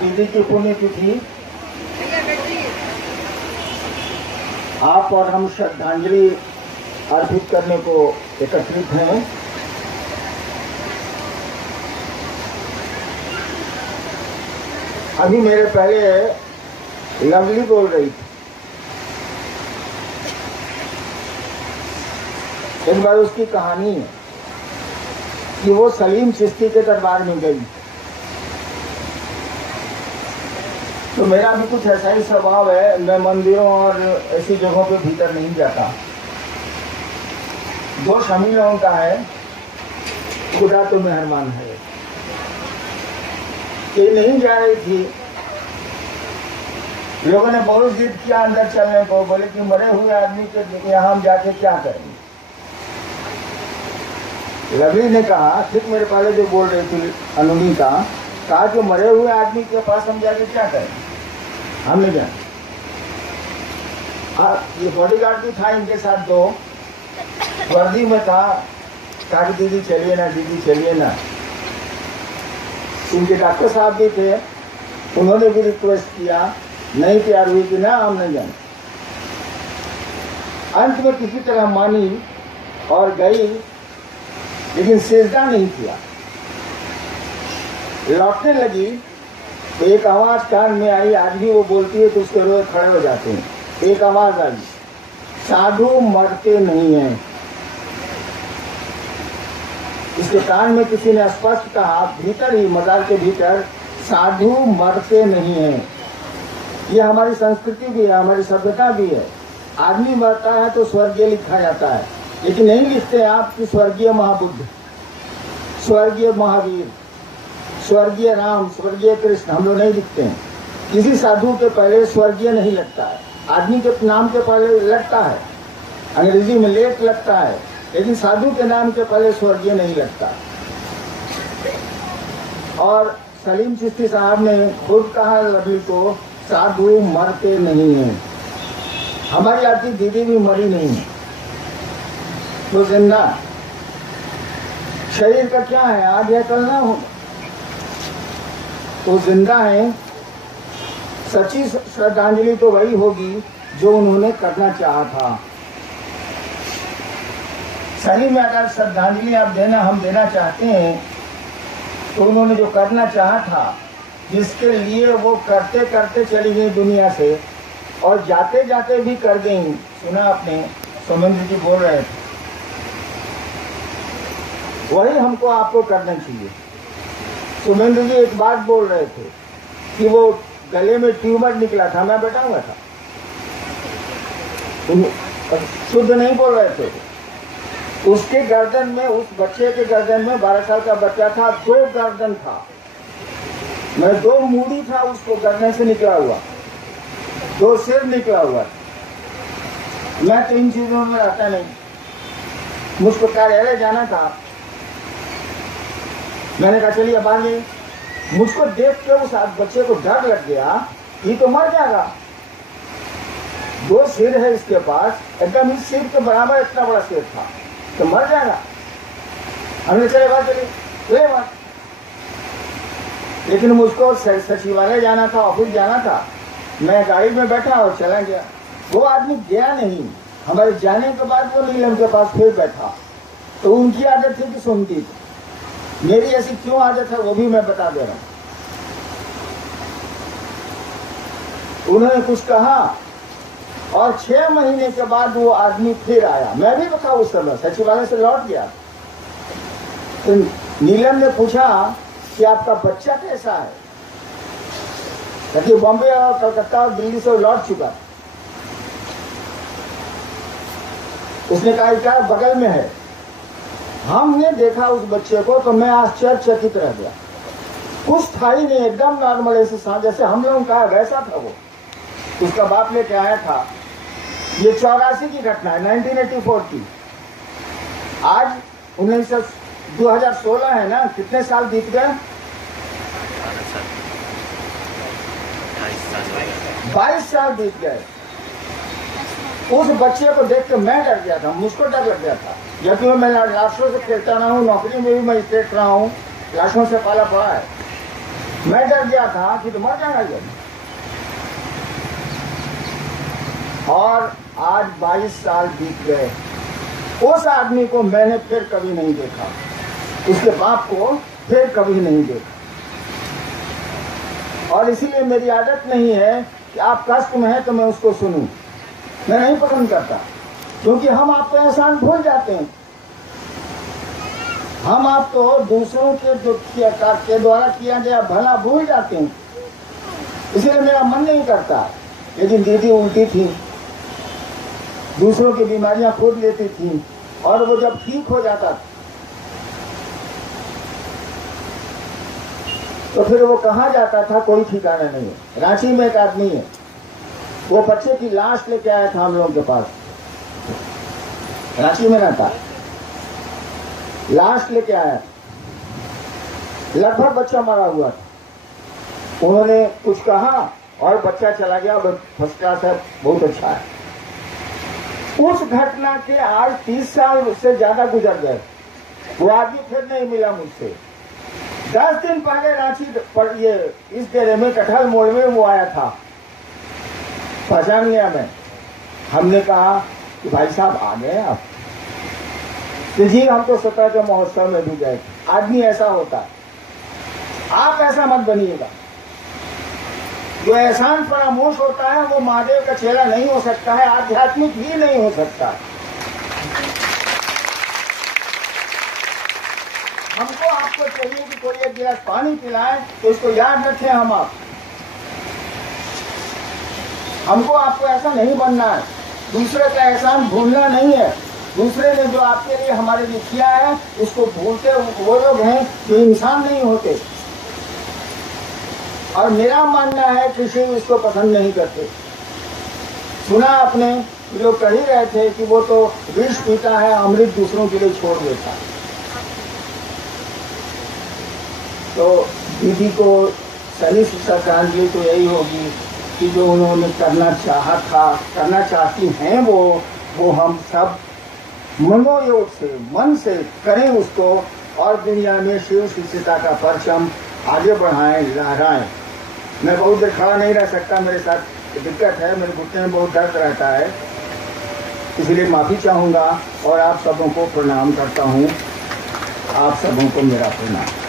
दीदी की पुण्यतिथि आप और हम श्रद्धांजलि अर्पित करने को एकत्रित हैं। अभी मेरे पहले लवली बोल रही थी। एक बार उसकी कहानी है कि वो सलीम चिश्ती के दरबार में गई, तो मेरा भी कुछ ऐसा ही स्वभाव है, मैं मंदिरों और ऐसी जगहों पे भीतर नहीं जाता। दोष हम ही लोगों का है, खुदा तो मेहरबान है। ये नहीं जा रही थी, लोगों ने बहुत जिद किया अंदर चलने को, बोले कि मरे हुए आदमी के यहाँ हम जाके क्या करेंगे। लवली ने कहा, ठीक मेरे पहले जो बोल रही थी अनुनीता, कहा कि मरे हुए आदमी के पास हम जाके क्या करेंगे, हम नहीं जाए। ये बॉडीगार्ड भी था इनके साथ, दो वर्दी में था। कहा कि दीदी चलिए ना, दीदी चलिए ना। इनके डॉक्टर साहब भी थे, उन्होंने भी रिक्वेस्ट किया, नहीं तैयार हुई कि ना हम नहीं जाए। अंत में किसी तरह मानी और गई, लेकिन सिजदा नहीं किया। लौटने लगी तो एक आवाज कान में आई, आदमी वो बोलती है तो उसके रोए खड़े हो जाते हैं। एक आवाज आई, साधु मरते नहीं हैं। इसके कान में किसी ने स्पष्ट कहा, भीतर ही मजार के भीतर, साधु मरते नहीं हैं। ये हमारी संस्कृति भी है, हमारी सभ्यता भी है। आदमी मरता है तो स्वर्गीय लिखा जाता है, लेकिन नहीं लिखते आप कि स्वर्गीय महाबुद्ध, स्वर्गीय महावीर, स्वर्गीय राम, स्वर्गीय कृष्ण, हम लोग नहीं लिखते हैं। किसी साधु के पहले स्वर्गीय नहीं लगता है, आदमी के नाम के पहले लगता है, अंग्रेजी में लेट लगता है, लेकिन साधु के नाम के पहले स्वर्गीय नहीं लगता। और सलीम चिश्ती साहब ने खुद कहा लवली को, साधु मरते नहीं हैं। हमारी आती दीदी भी मरी नहीं है, तो जिंदा। शरीर का क्या है, आज या कल ना हो, तो जिंदा है। सच्ची श्रद्धांजलि तो वही होगी जो उन्होंने करना चाहा था। सही में अगर श्रद्धांजलि आप देना, हम देना चाहते हैं, तो उन्होंने जो करना चाहा था, जिसके लिए वो करते करते चली गई दुनिया से, और जाते जाते भी कर गई। सुना आपने, सोमेंद्र जी बोल रहे थे, वही हमको आपको करना चाहिए। सोमेंद्र जी एक बात बोल रहे थे कि वो गले में ट्यूमर निकला था, मैं बैठाऊंगा था, शुद्ध नहीं बोल रहे थे। उसके गर्दन में, उस बच्चे के गर्दन में, 12 साल का बच्चा था, 2 गर्दन था, मैं 2 मूड़ी था उसको गर्दन से निकला हुआ, 2 सिर निकला हुआ। मैं तो इन चीजों में रहता नहीं, मुझको कार्यालय जाना था, मैंने कहा चलिए बाहर गई। मुझको देख के उस बच्चे को डर लग गया, ये तो मर जाएगा, 2 सिर है इसके पास, एकदम इस सिर के बराबर इतना बड़ा सिर था, तो मर जाएगा। हमने चले बात चली बात, लेकिन मुझको सचिवालय जाना था, ऑफिस जाना था, मैं गाड़ी में बैठा और चला गया। वो आदमी गया नहीं, हमारे जाने के बाद वो नीलम के पास फिर बैठा। तो उनकी आदत थी कि सुनती थी, मेरी ऐसी क्यों आदत है वो भी मैं बता दे रहा हूं। उन्होंने कुछ कहा और 6 महीने के बाद वो आदमी फिर आया। मैं भी बता उस समय सचिवालय से लौट गया, तो नीलम ने पूछा कि आपका बच्चा कैसा है, क्योंकि बॉम्बे और कलकत्ता और दिल्ली से लौट चुका। उसने कहा क्या बगल में है। हमने देखा उस बच्चे को तो मैं आश्चर्यचकित रह गया, कुछ था ही नहीं, एकदम नॉर्मल, ऐसे जैसे हम लोगों का वैसा था वो। उसका बाप लेके आया था। ये 84 की घटना है, 1984 की। आज 2016 है ना, कितने साल बीत गए, 22 साल बीत गए। उस बच्चे को देख के मैं डर गया था, मुझको डर लग गया था, जबकि मैं लाशों से खेलता रहा हूँ, नौकरी में भी मैं स्टेट रहा हूँ, लाशों से पाला पड़ा है। मैं डर गया था कि तो मर जाएगा ये। और आज 22 साल बीत गए, उस आदमी को मैंने फिर कभी नहीं देखा, उसके बाप को फिर कभी नहीं देखा। और इसीलिए मेरी आदत नहीं है कि आप कष्ट में हैं तो मैं उसको सुनूं, मैं नहीं पसंद करता, क्योंकि हम आपको एहसान भूल जाते हैं। हम आपको दूसरों के के द्वारा किया गया भला भूल जाते हैं, इसलिए मेरा मन नहीं करता। लेकिन दीदी उल्टी थी, दूसरों की बीमारियां खोद लेती थी, और वो जब ठीक हो जाता तो फिर वो कहाँ जाता था कोई ठिकाना नहीं है। रांची में एक आदमी है, वो बच्चे की लाश लेके आया था हम लोगों के पास, रांची में रहता, लाश लेके आया, लगभग बच्चा मरा हुआ था। उन्होंने कुछ कहा और बच्चा चला गया, फर्स्ट क्लास है, बहुत अच्छा है। उस घटना के आज 30 साल से ज्यादा गुजर गए, वो आदमी फिर नहीं मिला मुझसे। 10 दिन पहले रांची पर ये इस डेरे में कटहल मोड़ में वो आया था, पहचान गया मैं। हमने कहा कि भाई साहब आ गए आप? तो जी हम तो 17 के महोत्सव में भी गए। आदमी ऐसा होता है, आप ऐसा मत बनिएगा। जो एहसान फरामोश होता है वो महादेव का चेहरा नहीं हो सकता है, आध्यात्मिक ही नहीं हो सकता। हमको आपको चाहिए कि कोई एक गिलास पानी पिलाए तो इसको याद रखें हम आप। हमको आपको ऐसा नहीं बनना है, दूसरे का एहसान भूलना नहीं है। दूसरे ने जो आपके लिए हमारे लिए किया है उसको भूलते वो लोग हैं जो इंसान नहीं होते। और मेरा मानना है कि शिव इसको पसंद नहीं करते। सुना आपने जो कह ही रहे थे कि वो तो विष पीता है, अमृत दूसरों के लिए छोड़ देता है। तो दीदी को सही श्रद्धांजलि तो यही होगी कि जो उन्होंने करना चाहा था, करना चाहती हैं वो हम सब मनोयोग से, मन से करें उसको, और दुनिया में शिव शिष्यता का परचम आगे बढ़ाएं, लहराएं। मैं बहुत देर खड़ा नहीं रह सकता, मेरे साथ दिक्कत है, मेरे घुटने में बहुत दर्द रहता है, इसलिए माफी चाहूंगा और आप सबों को प्रणाम करता हूं। आप सबों को मेरा प्रणाम।